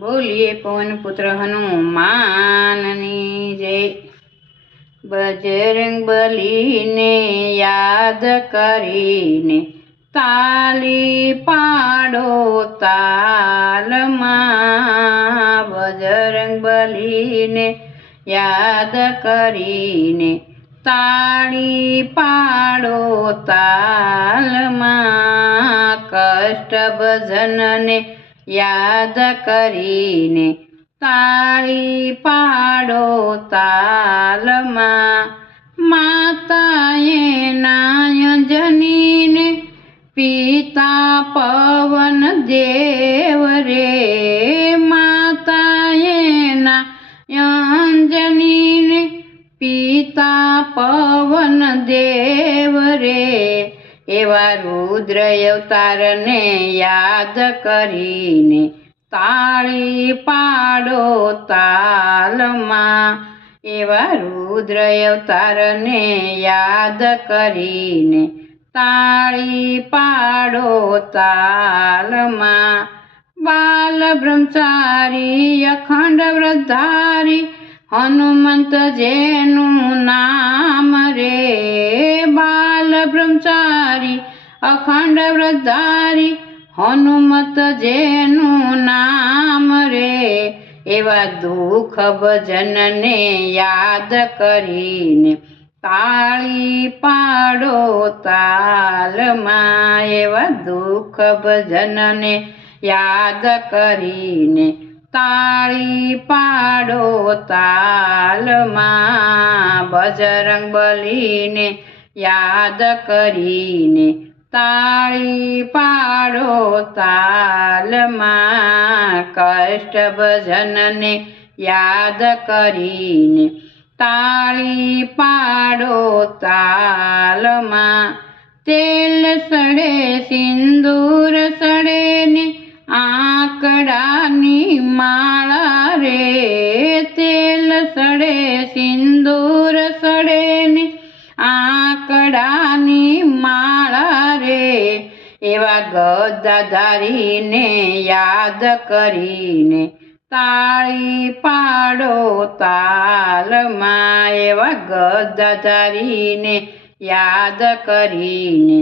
બોલીએ પવન પુત્ર હનુમાનની જય. બજરંગ બલીને યાદ કરીને તાલી પાડો તાલમાં. બજરંગ બલીને યાદ કરીને તાળી પાડો તાલમાં. કષ્ટ ભજનને યાદ કરીને તાળી પાડો તાલમાં. માતાએ નાયજનીને પિતા પવન દેવ રે. માતાએ નાયંજનીને પિતા પવન દેવ રે. એવા રુદ્ર અવતારને યાદ કરીને તાળી પાડો તાલમાં. એવા રુદ્ર અવતારને યાદ કરીને તાળી પાડો તાલમાં. બાલ બ્રહ્મચારી, અખંડ વ્રધારી હનુમંત જેનું નામ રે. અખંડ વ્રતધારી હનુમત જેનું નામ રે. એવા દુઃખ ભજનને યાદ કરીને તાળી પાડો તાલમાં એવા દુઃખ ભજનને યાદ કરીને તાળી પાડો તાલમાં બજરંગ બલીને યાદ કરીને તાળી પાડો, તાલમાં કષ્ટ ભજનને યાદ કરીને. તાળી પાડો, તાલમાં તેલ સડે, સિંદૂર સડે ને આંકડાની માળા રે. તેલ સડે, સિંદૂર સડે ને રે એવા ગદાધારીને યાદ કરીને તાળી પાડો તાલમાં એવા ગદાધારીને યાદ કરીને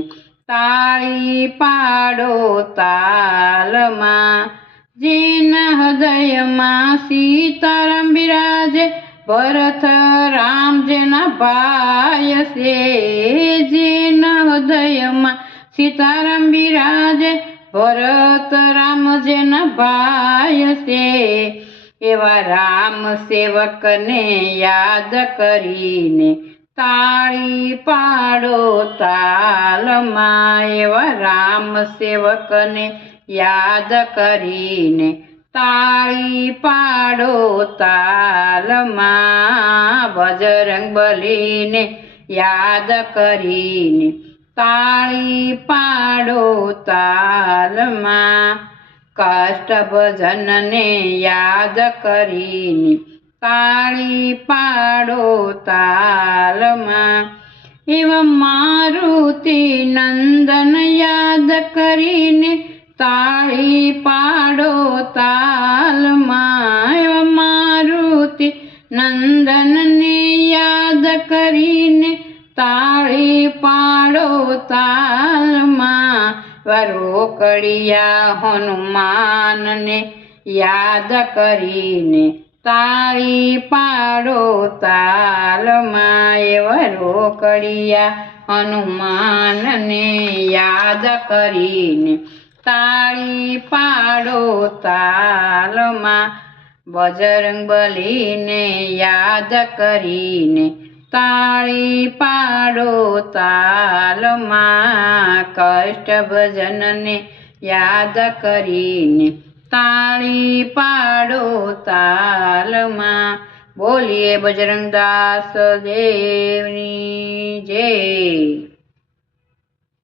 તાળી પાડો તાલમાં જેના હૃદયમાં સીતારામ બિરાજે, ભરત રામ જેના ભાઈ છે જેના હૃદયમાં સીતારામ બિરાજે, ભરત રામ જેના ભાઈ છે એવા રામ સેવકને યાદ કરીને તાળી પાડો તાલમાં. એવા રામ સેવકને યાદ કરીને તાળી પાડો તાલમાં. બજરંગ બલીને યાદ કરીને તાળી પાડો તાલમાં. કષ્ટ ભજનને યાદ કરીને તાળી પાડો તાલમાં. એવા મારુતિ નંદન યાદ કરીને તાળી પાડો તાલમાં. એવા મારુતિ નંદનને યાદ કરીને તાળી પાડો તાલમાં વરોકડિયા હનુમાનને યાદ કરીને તાળી પાડો તાલમાં એવા રોકડિયા હનુમાનને યાદ કરીને તાળી પાડો તાલમાં બજરંગ બલીને યાદ કરીને તાળી પાડો તાલમાં કષ્ટ ભજનને યાદ કરીને તાળી પાડો તાલમાં બોલીએ બજરંગદાસ દેવની જય.